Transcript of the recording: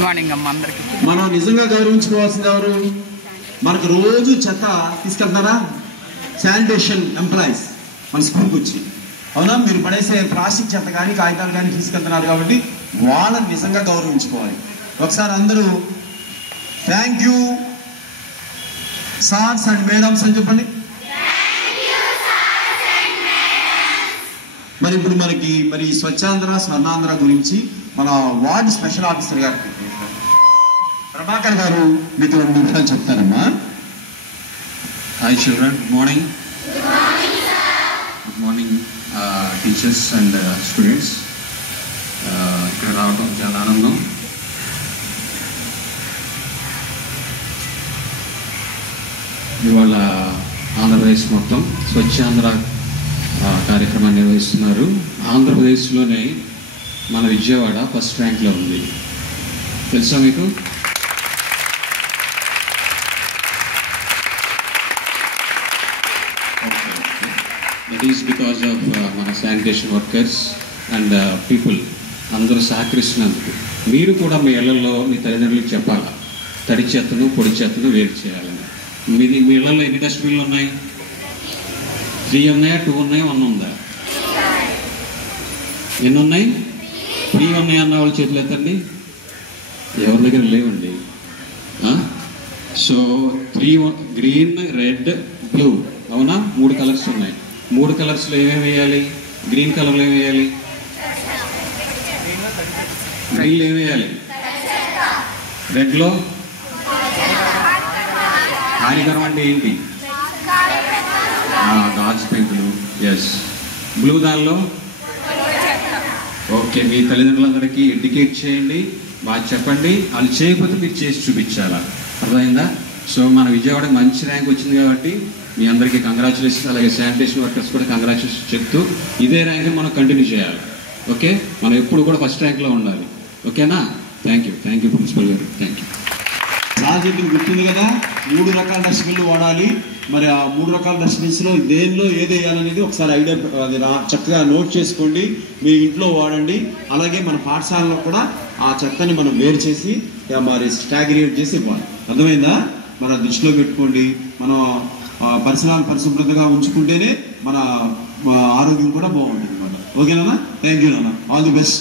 Good morning అమ్మ అందరికి. మనం నిజంగా గౌరవించుకోవాల్సింది ఎవరు? మనకు రోజు చెత్త తీసుకెళ్తారా? శానిటేషన్ ఎంప్లాయీస్ మన స్కూల్కి వచ్చి, అవునా? మీరు పడేసే ప్లాస్టిక్ చెత్త కానీ కాగితాలు కానీ తీసుకెళ్తున్నారు కాబట్టి వాళ్ళని నిజంగా గౌరవించుకోవాలి. ఒకసారి అందరూ thank you sirs and madams అని చెప్పండి. మరి ఇప్పుడు మరి స్వచ్ఛాంధ్ర స్వర్ణాంధ్ర గురించి మన వార్డ్ స్పెషల్ ఆఫీసర్ గారు ప్రభాకర్ గారు మీకు 2 నిమిషాలు చెప్తారమ్మా. Hi children, good morning. Good morning teachers and students. ఇక్కడ రావడం చాలా ఆనందం. ఇవాళ ఆంధ్రప్రదేశ్ మొత్తం స్వచ్ఛాంధ్ర కార్యక్రమాన్ని నిర్వహిస్తున్నారు. ఆంధ్రప్రదేశ్లోనే మన విజయవాడ ఫస్ట్ ర్యాంక్లో ఉంది. తెలుసా మీకు? ఇట్ ఈస్ బికాస్ ఆఫ్ మన శానిటేషన్ వర్కర్స్ అండ్ పీపుల్ అందరూ సహకరిస్తున్నందుకు. మీరు కూడా మీ ఇళ్లలో మీ తల్లిదండ్రులకు చెప్పాలా, తడి చెత్తను పొడి చెత్తను వేరు చేయాలని. మీ ఇళ్లలో ఎన్ని డస్ట్బిన్లు ఉన్నాయి? 3 ఉన్నాయా, 2 ఉన్నాయా, 1 ఉందా? ఎన్ని ఉన్నాయి? 3 ఉన్నాయా అన్న వాళ్ళ చేతులు ఎత్తండి. ఎవరి దగ్గర లేవండి. సో 3 గ్రీన్, రెడ్, బ్లూ, అవునా? 3 కలర్స్ ఉన్నాయి. 3 కలర్స్లో ఏమేమి వేయాలి? గ్రీన్ కలర్లో ఏమి వేయాలి? గ్రీన్లో ఏమి వేయాలి? రెడ్లో హానికరం అంటే ఏంటి? గాజు పెంకులు. ఎస్. బ్లూ దానిలో ఓకే. మీ తల్లిదండ్రులందరికీ ఎడ్యుకేట్ చేయండి, బాగా చెప్పండి. వాళ్ళు చేయకపోతే మీరు చేసి చూపించాలా. అర్థమైందా? సో మన విజయవాడ మంచి ర్యాంక్ వచ్చింది కాబట్టి మీ అందరికీ కంగ్రాచులేషన్స్. అలాగే శానిటేషన్ వర్కర్స్ కూడా కంగ్రాచులేషన్స్ చెప్తూ ఇదే ర్యాంక్ మనం కంటిన్యూ చేయాలి. ఓకే, మనం ఎప్పుడు కూడా ఫస్ట్ ర్యాంక్లో ఉండాలి. ఓకేనా? థ్యాంక్ యూ ప్రిన్సిపల్ గారు. Thank you. ప్రాజెక్టు గుర్తుంది కదా, 3 రకాల డస్ట్బిన్లు వాడాలి. మరి ఆ 3 రకాల డస్ట్బిన్స్లో దేనిలో ఏది వేయాలనేది ఒకసారి ఐడియా చక్కగా నోట్ చేసుకోండి, మీ ఇంట్లో వాడండి. అలాగే మన పాఠశాలలో కూడా ఆ చెత్తని మనం వేరు చేసి మరి స్టాగ్రియేట్ చేసి ఇవ్వాలి. అర్థమైందా? మన దృష్టిలో పెట్టుకోండి. మనం పరిసరాలను పరిశుభ్రతగా ఉంచుకుంటేనే మన ఆరోగ్యం కూడా బాగుంటుంది అన్నమాట. ఓకేనా? థ్యాంక్ యూ నాన్న. All the best.